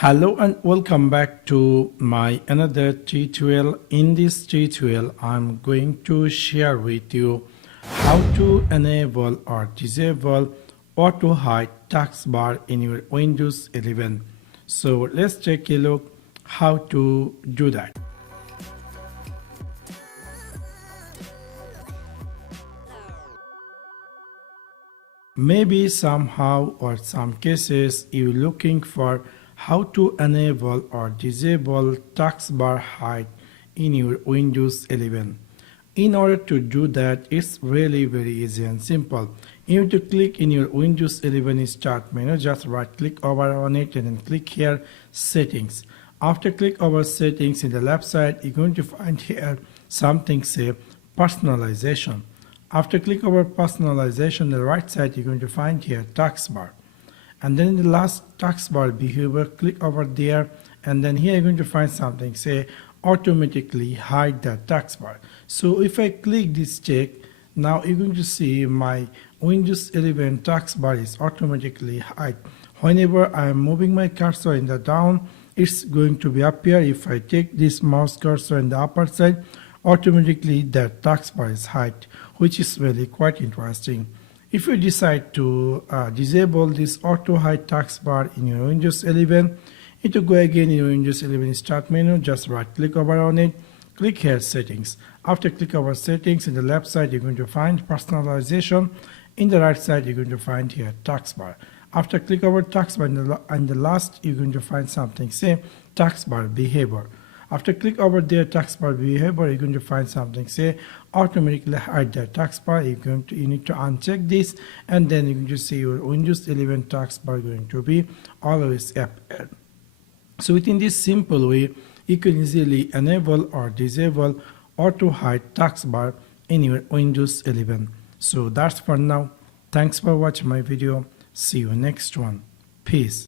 Hello and welcome back to my another tutorial. In this tutorial I'm going to share with you how to enable or disable auto hide taskbar in your Windows 11. So let's take a look how to do that. Maybe somehow or some cases you're looking for how to enable or disable taskbar hide in your Windows 11. In order to do that, it's really very easy and simple. You need to click in your Windows 11 start menu, just right click over on it and then click here settings. After click over settings, in the left side you're going to find here something say personalization. After click over personalization, the right side you're going to find here taskbar. And then in the last taskbar behavior, click over there, and then here you're going to find something say automatically hide the taskbar. So if I click this check, now you're going to see my Windows 11 taskbar is automatically hide. Whenever I am moving my cursor in the down, it's going to be appear. If I take this mouse cursor in the upper side, automatically the taskbar is hide, which is really quite interesting. If you decide to disable this auto hide taskbar in your Windows 11, you need to go again in your Windows 11 start menu, just right click over on it, click here settings. After click over settings, in the left side you're going to find personalization, in the right side you're going to find here taskbar. After click over taskbar, in the last you're going to find something say taskbar behavior. After click over there taskbar behavior, you're going to find something say automatically hide the taskbar. You need to uncheck this, and then you're going to see your Windows 11 taskbar going to be always appear. So within this simple way, you can easily enable or disable auto hide taskbar in your Windows 11. So that's for now. Thanks for watching my video. See you next one. Peace.